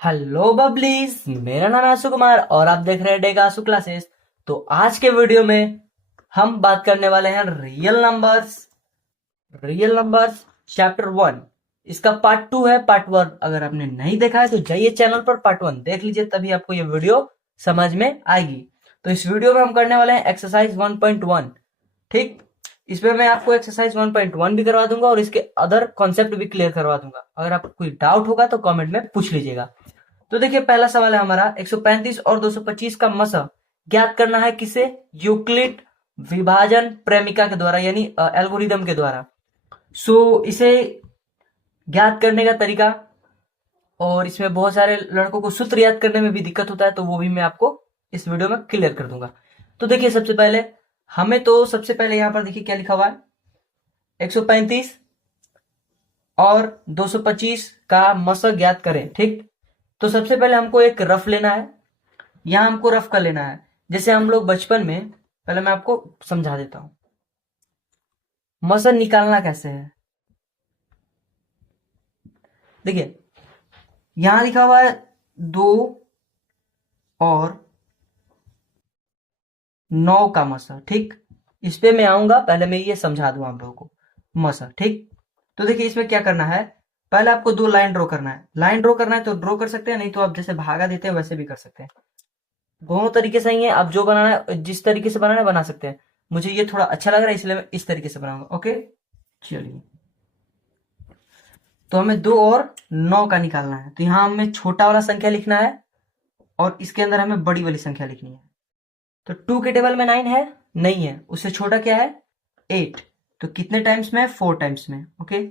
Hello बबलीज, मेरा नाम है आशु कुमार और आप देख रहे हैं डेगा आशु क्लासेस। तो आज के वीडियो में हम बात करने वाले हैं रियल नंबर्स चैप्टर 1। इसका पार्ट 2 है। पार्ट 1 अगर आपने नहीं देखा है तो जाइए चैनल पर पार्ट 1 देख लीजिए, तभी आपको ये वीडियो समझ में आएगी। तो इस वीडियो में हम करने वाले हैं एक्सरसाइज 1.1। ठीक, इसमें मैं आपको एक्सरसाइज 1.1 भी करवा दूंगा और इसके अदर कॉन्सेप्ट भी क्लियर करवा दूंगा। अगर आपको कोई डाउट होगा तो कमेंट में पूछ लीजिएगा। तो देखिए, पहला सवाल है हमारा 135 और 225 का मसा ज्ञात करना है किसे? यूक्लिड विभाजन प्रेमिका के द्वारा, यानी एल्गोरिदम के द्वारा। सो इसे ज्ञात करने का तरीका, और इसमें बहुत सारे लड़कों को सूत्र याद करने में भी दिक्कत होता है, तो वो भी मैं आपको इस वीडियो में क्लियर कर दूंगा। तो देखिए, सबसे पहले यहां पर देखिए क्या लिखा हुआ है। 135 और 225 का मसा ज्ञात करें। ठीक, तो सबसे पहले हमको एक रफ लेना है। यहां हमको रफ कर लेना है। जैसे हम लोग बचपन में, पहले मैं आपको समझा देता हूं मसल निकालना कैसे है। देखिए, यहां लिखा हुआ है 2 और 9 का मसल। ठीक, इस पे मैं आऊंगा, पहले मैं ये समझा दूं आप लोगों को मसल। ठीक, तो देखिए इसमें क्या करना है। पहले आपको 2 लाइन ड्रॉ करना है। लाइन ड्रॉ करना है तो ड्रॉ कर सकते हैं, नहीं तो आप जैसे भागा देते हैं वैसे भी कर सकते हैं। दोनों तरीके सही है। आप जो बनाना है, जिस तरीके से बनाना है बना सकते हैं। मुझे ये थोड़ा अच्छा लग रहा है इसलिए मैं इस तरीके से बनाऊंगा। ओके, चलिए। तो हमें 2 और 9 का निकालना है, तो यहां हमें छोटा वाला संख्या लिखना है और इसके अंदर हमें बड़ी वाली संख्या लिखनी है। तो 2 के टेबल में 9 है? नहीं है। उससे छोटा क्या है? 8। तो कितने टाइम्स में है? 4 टाइम्स में। ओके,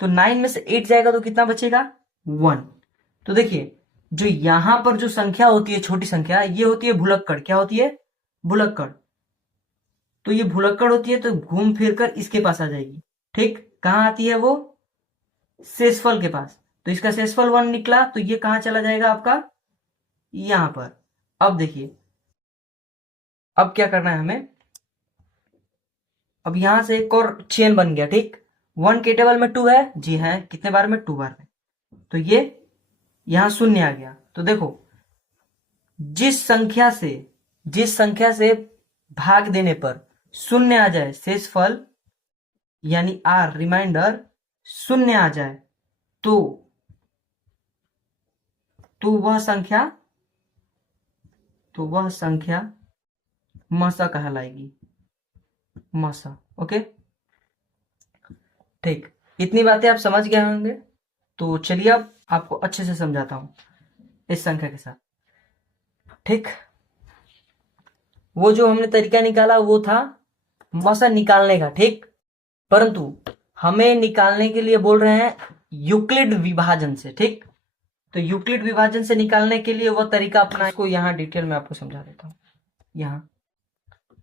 तो 9 में से 8 जाएगा तो कितना बचेगा? 1। तो देखिए, जो यहां पर जो संख्या होती है, छोटी संख्या, ये होती है भुलक्कड़। क्या होती है? भुलक्कड़। तो ये भुलक्कड़ होती है, तो घूम फिर कर इसके पास आ जाएगी। ठीक, कहां आती है वो? शेषफल के पास। तो इसका शेषफल 1 निकला, तो ये कहां चला जाएगा आपका? यहां पर। अब देखिए, अब क्या करना है हमें। अब यहां से एक और चेन बन गया। ठीक, 1 के टेबल में 2 है। जी है, कितने बार में? 2 बार में। तो ये यहां शून्य आ गया। तो देखो, जिस संख्या से भाग देने पर शून्य आ जाए, शेषफल यानी आर रिमाइंडर शून्य आ जाए, तो तो वह संख्या तो वह संख्या मसा कहलाएगी। मसा। ओके, ठीक, इतनी बातें आप समझ गए होंगे। तो चलिए अब आपको अच्छे से समझाता हूं इस संख्या के साथ। ठीक, वो जो हमने तरीका निकाला वो था मसा निकालने का। ठीक, परंतु हमें निकालने के लिए बोल रहे हैं यूक्लिड विभाजन से। ठीक, तो यूक्लिड विभाजन से निकालने के लिए वह तरीका अपना, इसको यहां डिटेल में आपको समझा देता हूं। यहां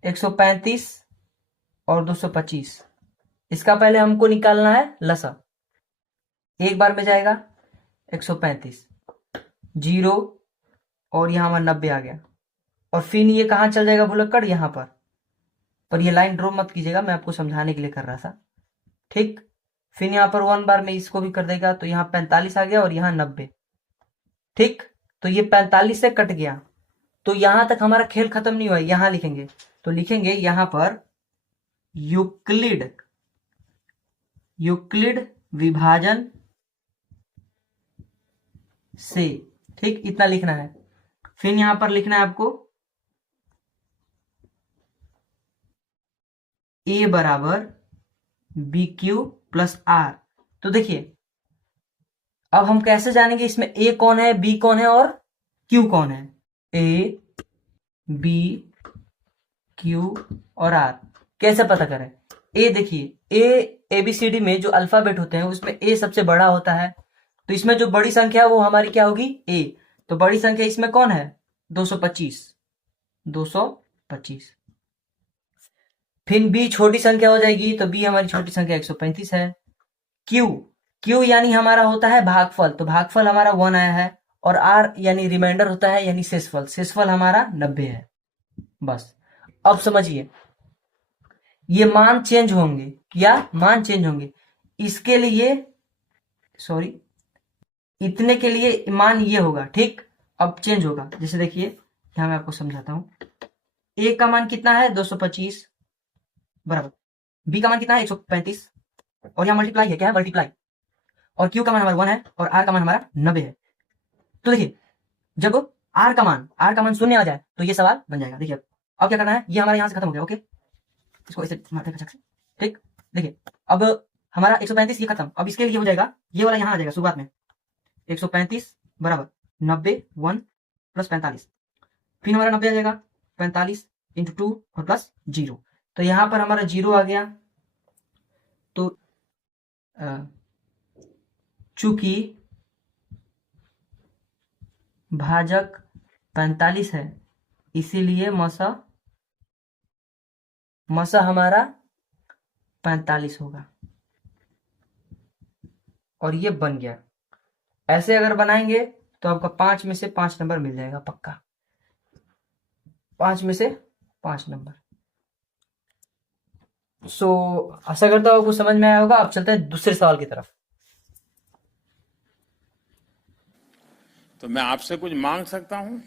135 और 225, इसका पहले हमको निकालना है लसा। एक बार में जाएगा 135, 0, और यहां हमारा 90 आ गया। और फिर ये कहां चल जाएगा भुलक्कड़? यहां पर ये लाइन ड्रॉ मत कीजिएगा, मैं आपको समझाने के लिए कर रहा था। ठीक, फिर यहां पर 1 बार में इसको भी कर देगा, तो यहां 45 आ गया और यहां 90। ठीक, तो ये 45 से कट गया। तो यहां तक हमारा खेल खत्म नहीं हुआ। यहां लिखेंगे, तो लिखेंगे यहां पर यूक्लिड यूक्लिड विभाजन से। ठीक, इतना लिखना है। फिर यहां पर लिखना है आपको ए बराबर बी क्यू प्लस आर। तो देखिए, अब हम कैसे जानेंगे इसमें ए कौन है, बी कौन है और क्यू कौन है? ए, बी, क्यू और आर कैसे पता करें? ए देखिए, एबीसीडी में जो अल्फाबेट होते हैं उसमें ए सबसे बड़ा होता है। तो इसमें जो बड़ी संख्या है वो हमारी क्या होगी? ए। तो बड़ी संख्या इसमें कौन है? 225। 225। फिर बी छोटी संख्या हो जाएगी, तो बी हमारी छोटी संख्या 135 है। क्यू क्यू यानी हमारा होता है भागफल, तो भागफल हमारा 1 आया है। और आर यानी रिमाइंडर होता है, यानी शेषफल। शेषफल हमारा 90 है। बस, अब समझिए, ये मान चेंज होंगे। क्या मान चेंज होंगे? इसके लिए, सॉरी, इतने के लिए मान ये होगा, ठीक। अब चेंज होगा, जैसे देखिए यहां मैं आपको समझाता हूं। ए का मान कितना है 225 बराबर, बी का मान कितना है 135, और यहाँ मल्टीप्लाई है, क्या है मल्टीप्लाई, और क्यू का मान हमारा 1 है और आर का मान हमारा 90 है। तो देखिए जब आर का मान शून्य आ जाए तो ये सवाल बन जाएगा। देखिए अब क्या करना है, ये हमारे यहां से खत्म हो गया, ओके, इसको ऐसे मारते हैं खचक से, ठीक। देखिए अब हमारा 135 ये खत्म, अब इसके लिए हो जाएगा, ये वाला यहाँ आ जाएगा शुरुआत में 135 बराबर 90 1 प्लस 45, फिर हमारा 90 आ जाएगा 45 इंटू 2 और प्लस 0, तो यहाँ पर हमारा 0 आ गया। तो चूंकि भाजक 45 है इसीलिए मसा हमारा 45 होगा, और ये बन गया। ऐसे अगर बनाएंगे तो आपका 5 में से 5 नंबर मिल जाएगा पक्का, 5 में से 5 नंबर। सो आशा करता हूँ आपको समझ में आया होगा। अब चलते हैं दूसरे सवाल की तरफ। तो मैं आपसे कुछ मांग सकता हूं?